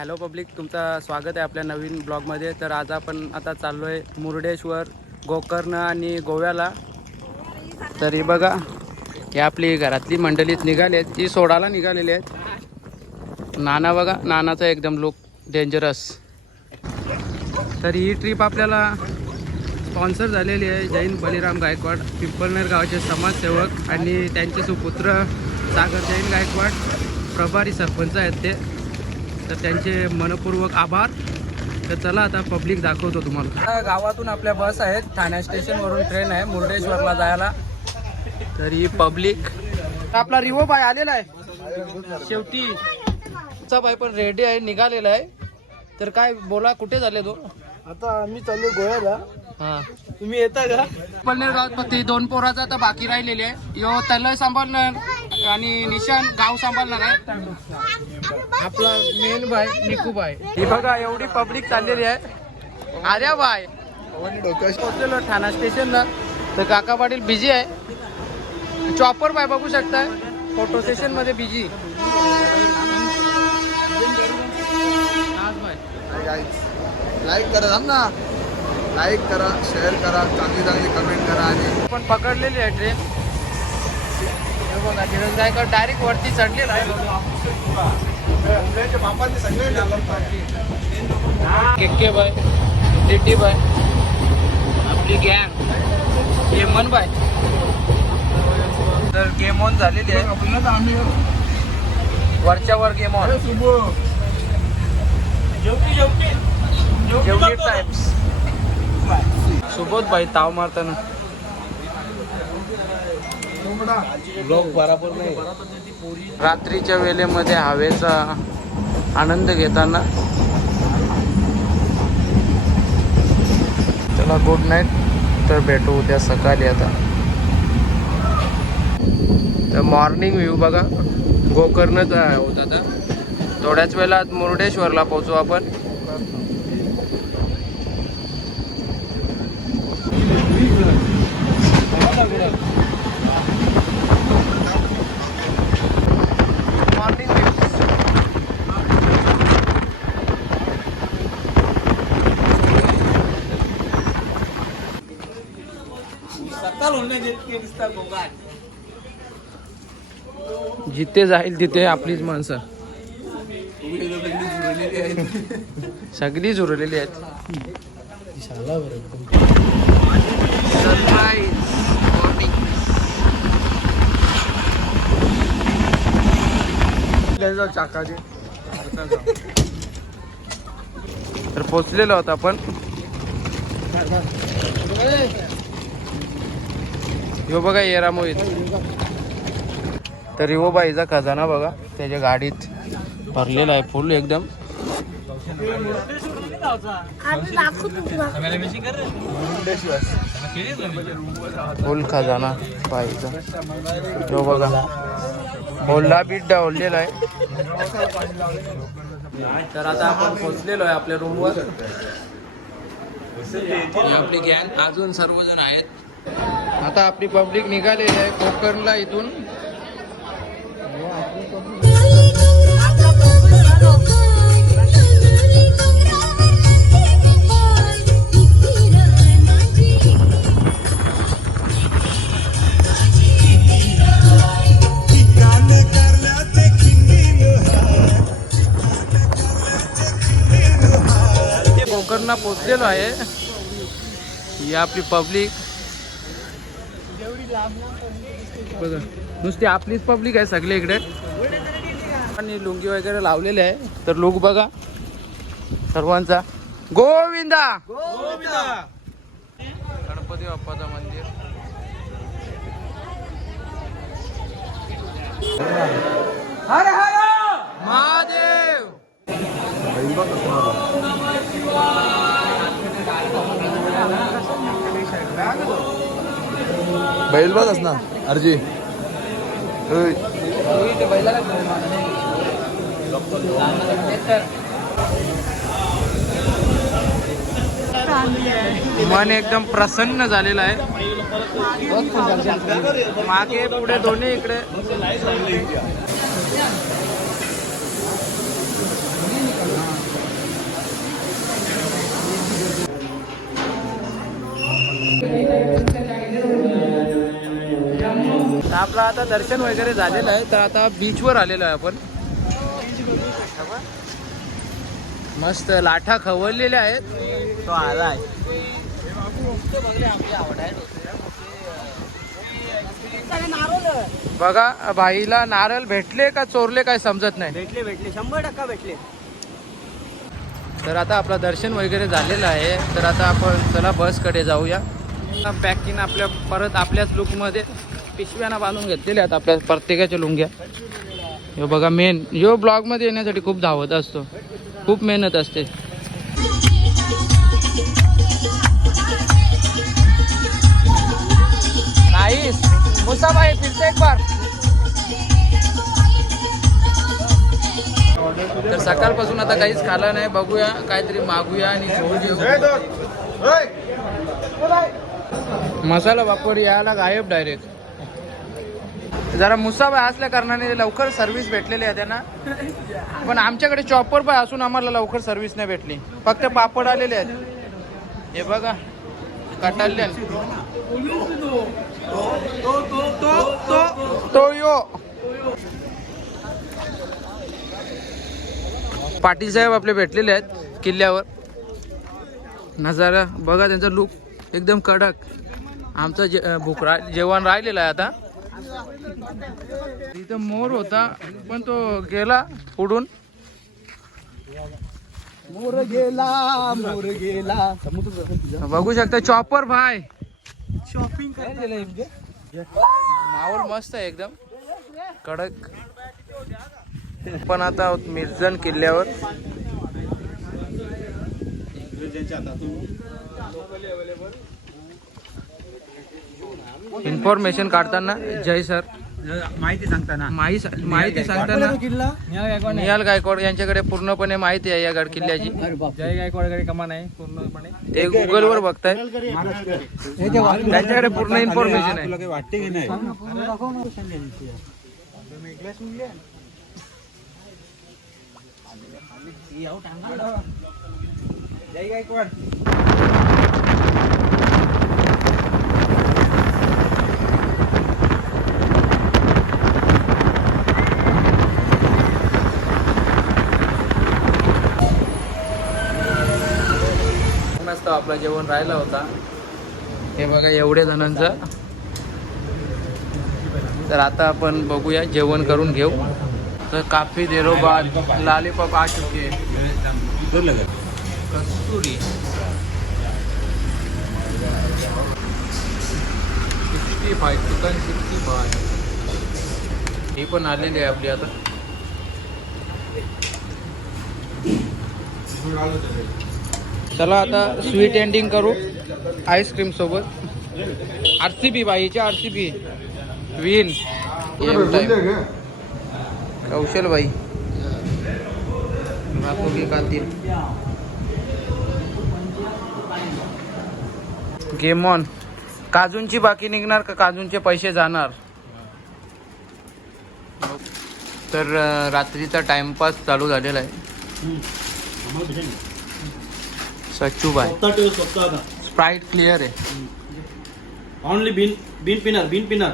Hello public तुमचं स्वागत आहे आपल्या नवीन ब्लॉगमध्ये. तर आज आपण आता चाललो आहे मुर्डेश्वर गोकर्ण आणि गोव्याला. तर हे बघा हे आपली घरातली मंडळीत निघाली आहेत. ती सोडायला निघालेली आहेत. नाना बघा नानाचा एकदम लुक डेंजरस तर ही ट्रिप आपल्याला स्पॉन्सर झालेली आहे. जैन बलिराम गायकवाड पिंपळनेर गावाचे समाजसेवक आणि त्यांचे सुपुत्र सागर जैन गायकवाड प्रभारी सरपंच आहेत ते. तर त्यांचे मनपूर्वक आभार. तर चला आता पब्लिक दाखवतो तुम्हाला. गावातून आपल्या बस आहेत. ठाणे स्टेशनवरून ट्रेन आहे. मुर्डेश्वरला जायला. तर ही पब्लिक आपला रिवो बाय आलेला आहे. शेवटी चा बाय पण रेडी आहे निघालेला आहे. तर काय बोला कुठे झाले तो? आता आम्ही चाललो गोव्याला. हा. तुम्ही येता का? फक्त ही दोन पोराचा आता बाकी राहिलेली आहे यो त्याला सांभाळणार आणि निशान गाव सांभाळणार आहे. आपला मेन बाय निकू बाय ही बघा एवढी पब्लिक चाललेली आहे. आर्या बाय पोहोचलेलो ठाणा स्टेशनला. तर काका पाटील बिझी आहे. चॉपर बाय बघू शकताय. फोटो सेशनमध्ये बिझी लाईक करा ना. लाईक करा शेअर करा चांगली चांगली कमेंट करा आणि पण पकडलेली आहे ट्रेन हे बघा डायरेक्ट वरती चढलेला आहे. केके बाय बाय आपली गँग गेमन बाय तर गेम ऑन झालेली आहे. आम्ही वरच्या वर गेम ऑन जेवढी टाइम्स सुबोध भाई ताव मारताना. बराबर नाही. रात्रीच्या वेळेमध्ये हवेचा आनंद घेताना. चला गुड नाईट तर भेटू उद्या सकाळी आता. तर मॉर्निंग व्ह्यू बघा. गोकर्णच होत आता थोड्याच वेळात मुर्डेश्वरला पोहोचू आपण. जिथे जाईल तिथे आपलीच माणसं. सगळी उरलेली आहेत. तर पोचलेलो आहोत आपण. ह्यो बघा येरा मोहित. तर यो हो बाईचा खजाना बघा त्याच्या गाडीत भरलेला आहे फुल एकदम. फुल खजाना बाईचा तो बघा. होल्ला बीट डावलेला आहे. तर आता आपण पोहोचलेलो आहे आपल्या रूमवर आपली गॅंग अजून सर्वजण आहेत. आता आपली पब्लिक निघालेली आहे कोकणला इथून. कोकणला पोचलेलो आहे. ही आपली पब्लिक बघा नुसती आपलीच पब्लिक आहे सगळे इकडे. आणि लुंगी वगैरे लावलेले आहे. तर लुक बघा. सर्वांचा. गोविंदा! गणपती बाप्पाचं मंदिर. हर हर! महादेव! बैल बघ ना अर्जी मन एकदम प्रसन्न झालेलं आहे. मागे पुढे दोन्ही इकडे. आपलं आता दर्शन वगैरे झालेलं आहे तर आता बीचवर आलेलो आहे आपण. मस्त लाठा खवळलेल्या आहेत. तो आलाय. बघा भाईला नारळ भेटले का चोरले काय समजत नाही. भेटले भेटले. शंभर टक्का भेटले. तर आता आपलं दर्शन वगैरे झालेलं आहे. तर आता आपण चला बसकडे जाऊया. पॅकिंग आपल्या परत आपल्याच लुकमध्ये पिशव्याना बांधून घेतलेल्या आहेत आपल्या प्रत्येकाच्या लुंग्या. हे बघा मेन यो ब्लॉगमध्ये येण्यासाठी खूप धावत असतो. खूप मेहनत असते. नाहीस मुसाबाई फिरते एक बार तर सकाळपासून आता काहीच खाल्लं नाही. बघूया काहीतरी मागूया आणि. मसाला वापर यायला गायब डायरेक्ट जरा मुसाबा असल्या कारणाने लवकर सर्व्हिस भेटलेली आहे त्यांना. पण आमच्याकडे चॉपर पण असून आम्हाला लवकर सर्व्हिस नाही भेटली. फक्त पापड आलेले आहेत. हे बघा कटाले तो यो. पाटील साहेब आपले भेटलेले आहेत किल्ल्यावर. नजारा बघा त्यांचा लुक एकदम कडक. आमचं जे भूक रा जेवण राहिलेलं आहे आता. इथं मोर होता पण तो गेला उडून मोर गेला मोर गेला. बघू शकता चॉपर भाई. शॉपिंग माहोल मस्त आहे एकदम. कडक. पण आता आहोत मिरजन किल्ल्यावर इन्फॉर्मेशन काढताना जय सर. माहिती सांगताना. माहिती माहिती सांगताना. किल्ला? निहाल गायकवाड. यांच्याकडे पूर्णपणे माहिती आहे या गड किल्ल्याची. जय गायकवाडकडे कमान आहे पूर्णपणे. ते गुगलवर बघताय. त्यांच्याकडे पूर्ण इन्फॉर्मेशन आहे. वाटते की नाही? जय गायकवाड मस्त आपला जेवण राहिला होता. हे बघा एवढ्या जणांचं. तर आता आपण बघूया जेवण करून घेऊ. तर काफी देरो बाद लालीपॉप आ चुके Kasturi. Sixty five chicken sixty five ही पण आलेली आहे आपली आता. चला आता स्वीट एंडिंग करू. आईस्क्रीम सोबत. R C B बाईचे R C B win Kaushal बाई. कातील. गेम ऑन काजूंची बाकी निघणार का? काजूंचे पैसे जाणार? तर रात्रीचा टाइमपास चालू झालेला आहे. सच्चू बाय स्प्राईट क्लिअर आहे. ओनली बीन बीन पिनर बीन पिनर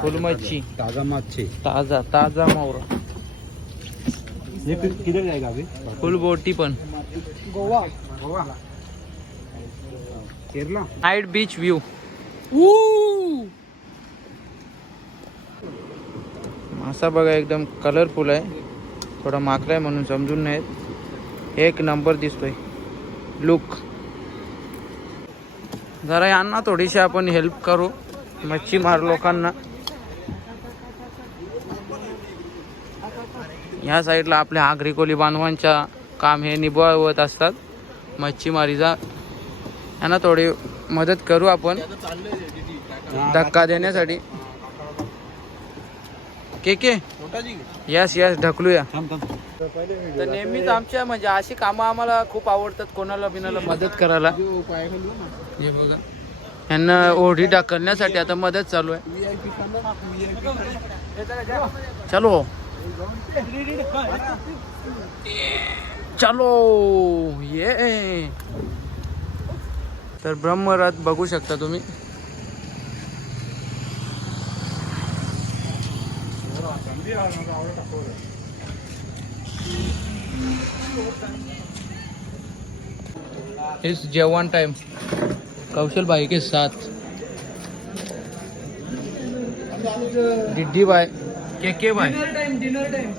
फुलमच्छी ताजा मच्छी. ताजा ताजा मोहरा ये किधर जाएगा अभी फुल बोटी पण. Goa. Goa. Kerala. Night beach view मासा बघा एकदम कलरफुल आहे. थोडा माकला आहे म्हणून समजून नाहीत. एक नंबर दिसतोय. लुक. जरा यांना थोडीशी आपण हेल्प करू. मच्छीमार लोकांना. ह्या साईडला आपल्या आग्रिकोली बांधवांच्या काम हे निभावत असतात. मच्छीमारीचा यांना थोडी मदत करू आपण. धक्का देण्यासाठी. के के? यस यस ढकलूया. तर नेहमीच आमच्या म्हणजे अशी कामं आम्हाला खूप आवडतात कोणाला बिनाला मदत करायला. हे बघा यांना ओढी ढकलण्यासाठी आता मदत चालू आहे. चलो. चलो. ये. तर ब्रह्मरथ बघू शकता तुम्ही. इस जवान टाइम कौशल भाई के साथ। डिड्डी भाई, के के भाई? Dinner time dinner time